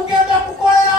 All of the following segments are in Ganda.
Kugenda kukolera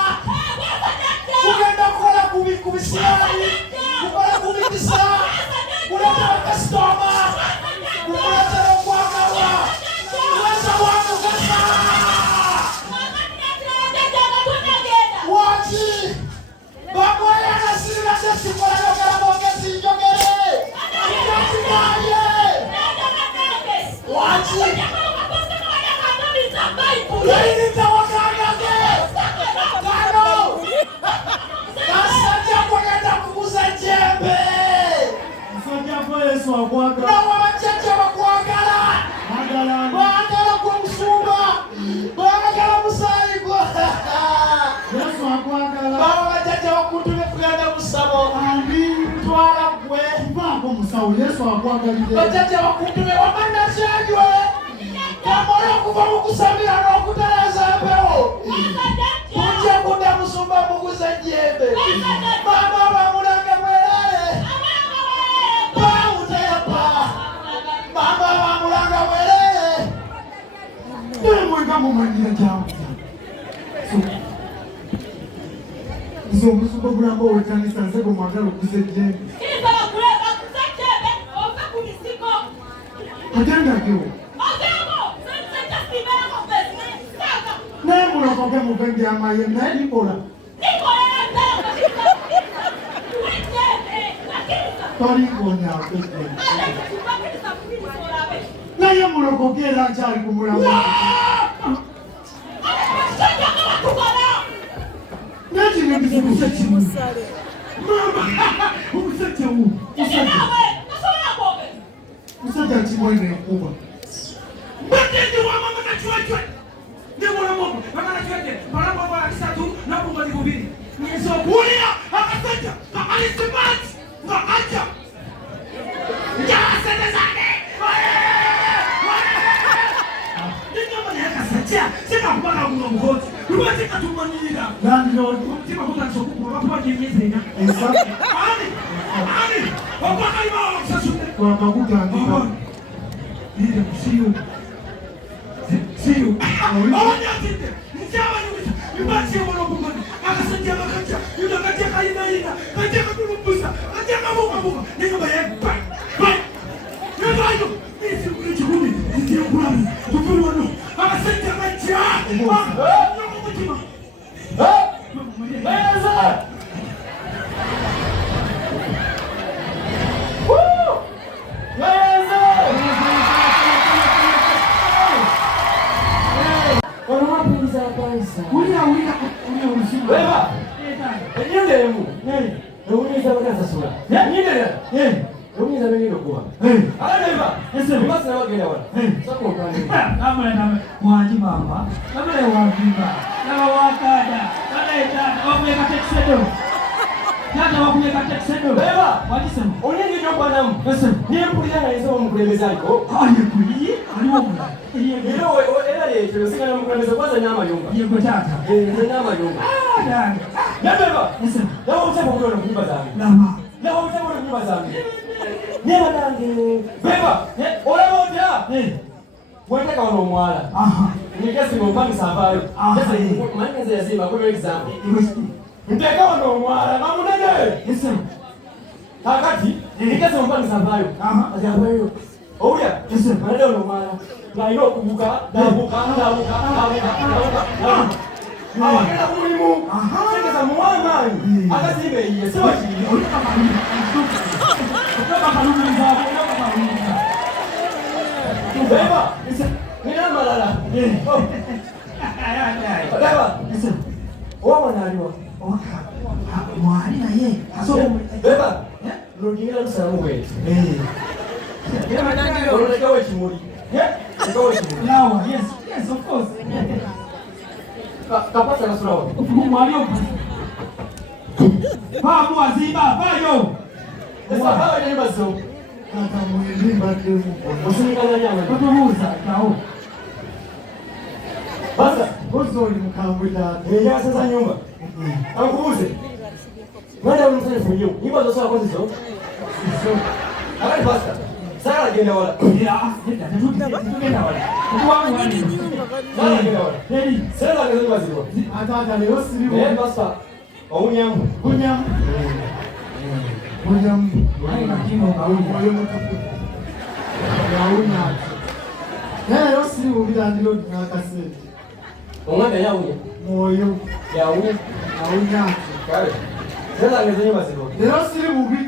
Sasa ngezeni masiko. Lero siri bubi.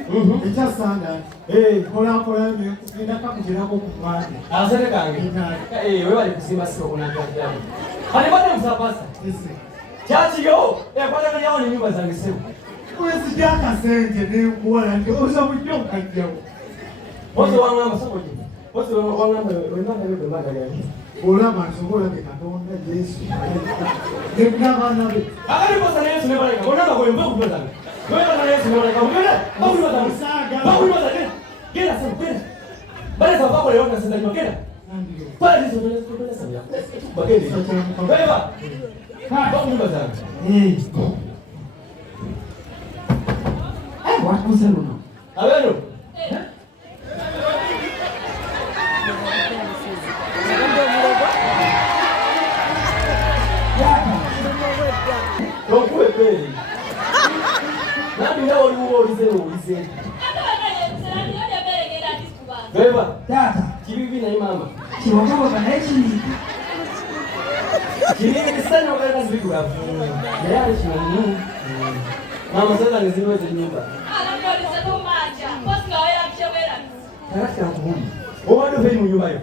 Echa sana. Kola mimi kugenda kakujirako ku mwani. Asante kange. Wewe walikusima siko kuna kitu gani? Alipata msapasa. Chachi yo. Kwanza kani yao ni nyumba za ngiseu. Uwezi jaka sente ni kuona ndio usabujoka ndio. Wote wangamba soko je. Wote wangamba wewe mbanga gani? Ola mansobola bekatonda Yesu. Nebana nabe. Akali kosa na Yesu nebana ka. Ona ko yomba kutoza. Wewe na Yesu nebana ka. Ngela. Babu ni wazaga. Babu ni wazaga. Ngela sasa kwenda. Bale za baba leo nasema ni ngela. Ndio. Pale hizo ndio tunaenda sana. Bageni. Beba. Babu ni wazaga. Watu kusema. Abeno. Don't put it there. Now we know what you say. Beba, Tata, kibibi na mama. kiwango kanaishi. Kibibi sana wakati siku hapo. Yeye shi nini? Mama sasa niziwe nyumba. Karaka ngumu. Wado hei nyumba hiyo.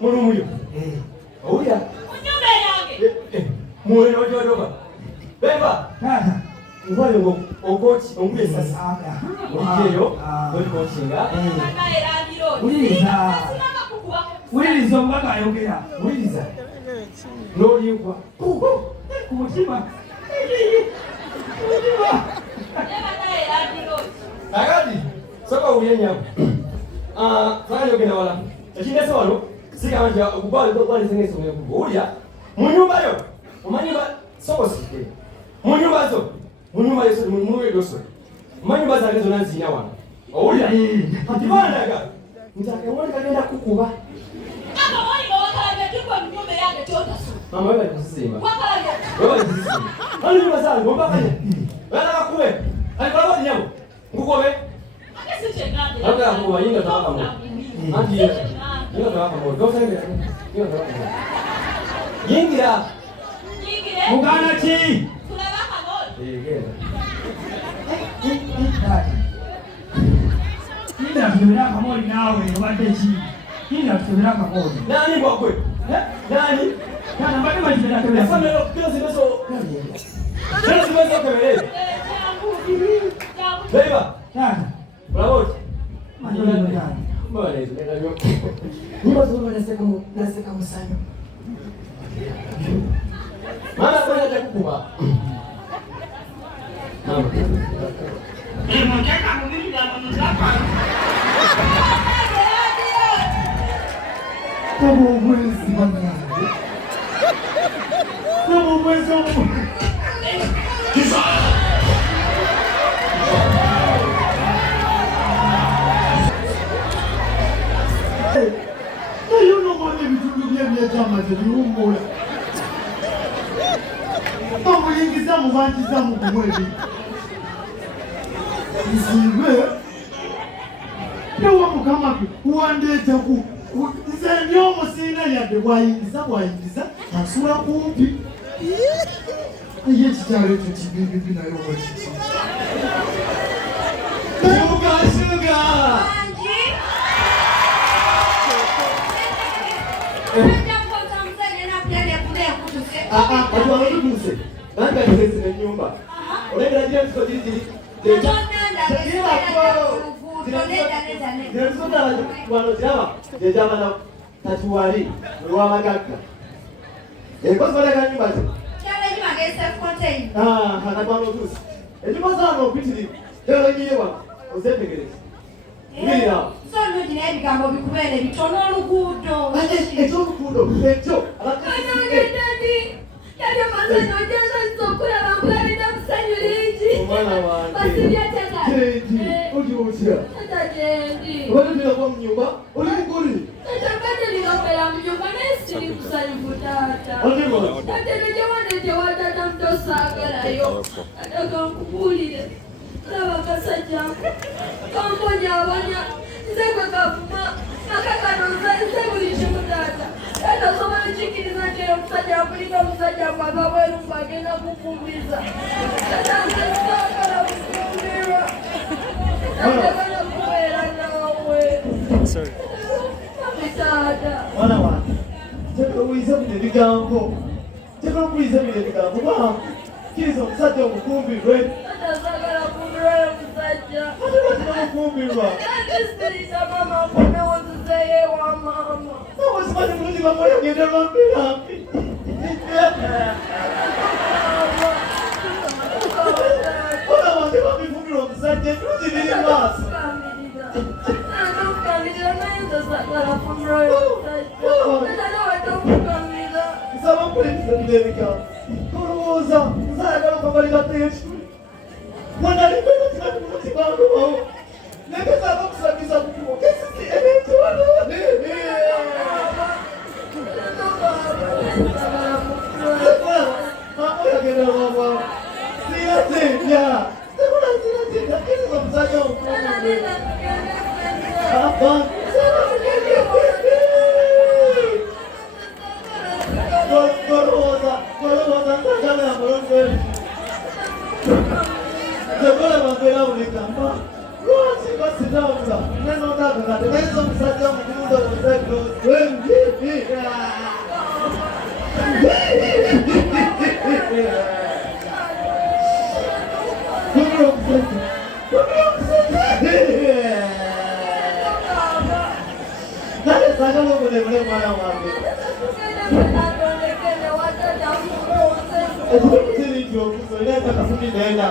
Munu muyo. Oya. Nyumba yangu. Muone watu wadogo. Beba. Tata, ngoye ngokochi ongule sasa. Okiyo, ngoli kochinga. Uliza. Uliza mbaka yongera. Uliza. No yikwa. Kumutima. Agadi. Soka uyenya. Fanya yogena wala. Ekinde sewalo. Sika manja kubali kwali sengeso ngekubo. Ulia. Munyumba yo. Omanyumba soko sike. Munyumba zo. Munyumba yeso munyumba yoso. Munyumba za lezo nanzina wana. Ulia. Hatibana ga. Mtaka mwani kagenda kukuba. Kama wali wakala kwa nyumba yake tota su. Mama wewe kusema. Wakala. Wewe kusema. Hali ni mazali ngomba kanye. Wewe na kuwe. Alikuwa wapi nyao? Ngukobe. Akasi chengade. Labda kwa yinga tawaka mo. Andi. Yinga tawaka mo. Dosa ngi. Yinga tawaka mo. Yingira. Yingire. Mugana chi. Tunabaka mo. Genda. Ina vibira kamoli nawe wabate chi. Ina vibira kamoli. Nani kwa kwe? Nani? Kana mbona majibira kwa. Sasa leo kila simeso. Kila simeso kemele. Beba. Tata. Bravo. Maneno gani? Mbona hizo ndio ndio. Nyumba zao naseka msana. Mama kwenda kukuba. Mama. Nimotaka mimi na mnzapa. Como mwezi bwana. Como mwezi wangu. Yo no mane vitu vya chama cha viungo. Mambo nyingi za mwanji za mkumweli. Isiwe. Ndio kama uandeta ku nzenyo musina yade bwayingiza asura kumpi. Iye chitare tuchibibi nayo wachiti. Sugar. Watu wanatuse. Nani kanisa ni nyumba. Unaenda jirani kwa jirani. Jama na tatuwali wa magaka. Kwa sababu gani basi? Chama ni magesa contain. Hana kwa nusu. Ejimo sana opitili. Leo ngiyewa. Uzetegereza. Ngira. So no jina bigambo bikubere bitono lugudo. Ejo lugudo. Ejo. Yale mazano jaza sokula bangula ndamsanyuliji. Mwana wa. Basi byataka. Jendi. Ojosia. Tajendi. Wewe ndio kwa mnyumba. Ulimguri. Tatakate nilopela mnyumba nesi kusalimu tata. Ojomo. Tate ndio wadada mtosagala yo. Ataka kubulile. Laba kasaja. Kamponya abanya. Nzekwe kafuma. Makaka nonza nzekulishe mutata. Enda soma nchikiriza kero msaja kulika msaja kwa baba rumba kena kukumbiza. Tata nzesagala msaja. Sorry. Mwana wange, tekula okuyisa bino ebigambo. Tekula okuyisa bino ebigambo. Kubanga kkiriza omusajja omukumbirwe. Ate lwaki nomukumbirwa? Simanyi bulungi bamwe yagenda lwambirambi. Mwana wange babivugira omusajja ebirungi biri maaso. Nsaba mpuliriza bino ebigambo. Olowooza nzayagala okabali gatteyo ekituli. Mwanalikweka kimanyi bulungi bandobawo. Negezaako okusabisa ku kubo kesisi ebintono. Oyagenda lwabwawo. Siratendya. Tekula siratendya. Kkiriza omusajja omukumbirwe. Golowooza nsagala yamulongo ebi. Tekola bambeera buligamba. Lwaki basitawuza? Nenonagagade nayiza omusajja omukulundo omusajja kale sagala obulebule mwana wange. Ekirungi okuso era kakasumi nenda.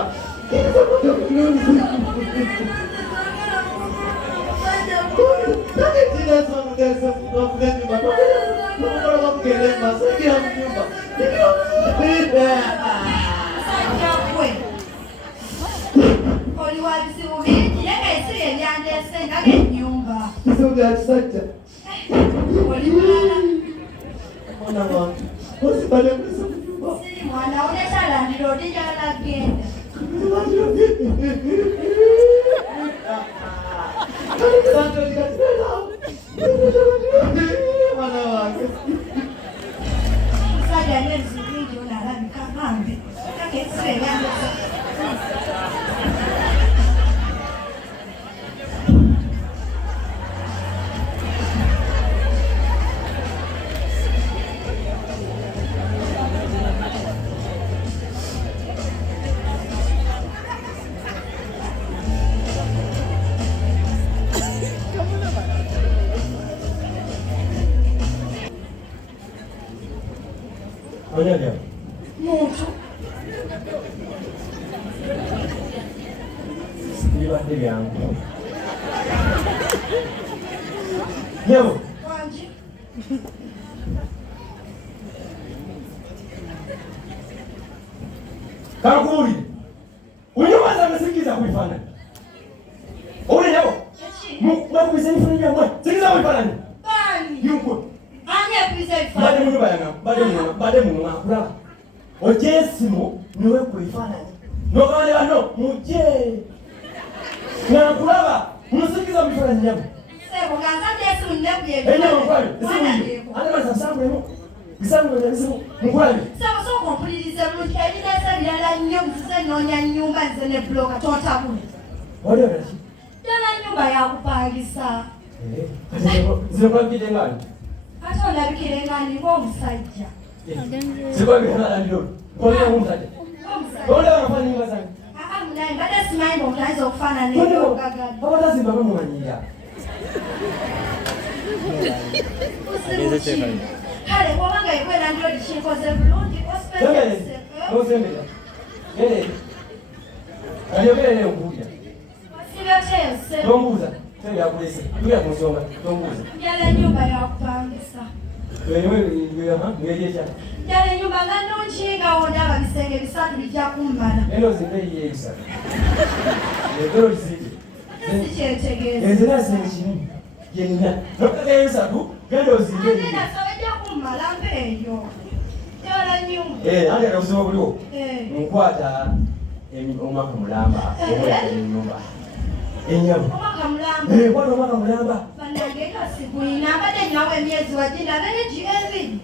Oye, mucho. iba de bianco. Llevo. Kakuri. Unyamaza mesikiza kuifanya. Ole yao. Mwakubiza nifanya mwa. Sikiza kuifanya. Bani. Yuko. Anya kubiza ifanya. Bade mungu bayana. Bade mungu akula. Ojesimo niwe kuifanya. Nokale bano muje. Nakulaba. Musikiza mfanya nyama. Sebo ganza Yesu ndebye. Enyo kwali. Simu. Ana masasambu emo. Bisangu ya bisangu. Mkwali. Sebo so kompulirize bulungi ebinesa byala nnyo muzise nonya nyumba nze ne bloka totabule. Wale wanashi. Yala nyumba ya kupangisa. Zilikuwa kide ngani? Hata olabikire ngani ng'omusajja. Zilikuwa bihana ndio. Kwa nini ng'omusajja? Wale wanafanya nyumba zangu. Munai bada simanyi ng'otayinza okufana n'ebyo gaga. Abata simba bamumanyira. Kale bw'obanga ekwera ndio kikoze bulungi Sembele. Sembele. Yeye. Aliyopele okuja. Sigatese. Tombuza. Sembele akulese. Tuya kusonga. Tombuza. Yala nyumba ya kupangisa. Wewe ngejesha. Yala nyumba nga nnunkinga wondaba bisenge bisatu bijja kummala. Eno zinde yeyisa. Lero zinde. Sikyetegeeza. Ezina senchini. Yenina. Nokayesa tu gendo zinde. Nina sabajja kummala mpeeyo. Yala nyumba. Ande kusoma kuliwo. Nkwata omwaka mulamba. Nyumba. Enyama. Omwaka mulamba. Kwata omwaka mulamba. Banange kasigwina abadde nyawe emyezi wagenda benegi ebiri.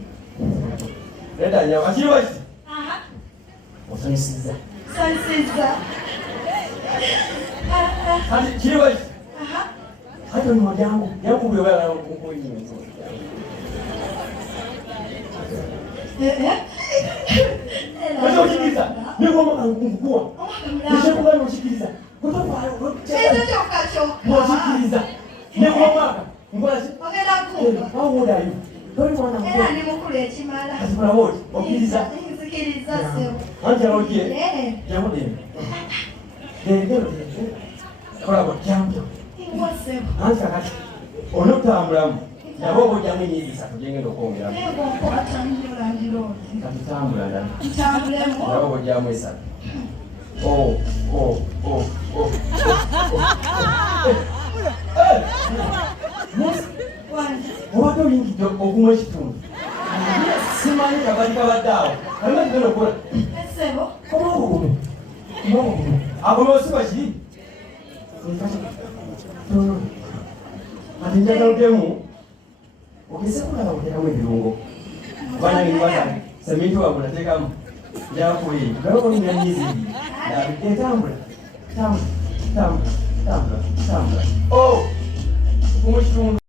Leta nyama. Akiri waki? Aha. Osanyisiza. Sansiza. Hadi kiriwa. Hata ni majangu. Yangu ndio wala huko nyinyi. Wacha ushikiliza. Mimi kwa mkungukua. Nishakuwa ushikiliza. Kutoka hayo. Sasa choka. Ushikiliza. Mimi kwa mwaka. Ngoja si. Ogenda kuba. How old are you? Don't want to. Era ni mukulu ekimala. Asipala wote. Okiliza. Nzikiriza sebo. Anja okie. Jambo deni. Ngero. Kola kwa jambo. Ingwa sebo. Anja kati. Onotambulamu. Nabo bojjamu enyizi 3 gye ngenda okwongeramu. Ego nkwata nnyo landiro. Katutambula ndala. Ntambulemu. Nabo bojjamu 3. Obadde olingidde okumwa ekitundu. Simanyi kabali kabaddaawo. Alina kigenda okukola. Sebo. Koma obugumu. Agoma osiba kiri? Ati njagaludemu. Ogeze kulaba oteekamu ebirungo. Banange niwazane. Seminti wangu nateekamu. Njakuyi. Galaba olina nyizi. Tambula. Tambula. Oh! Kumwe kitundu.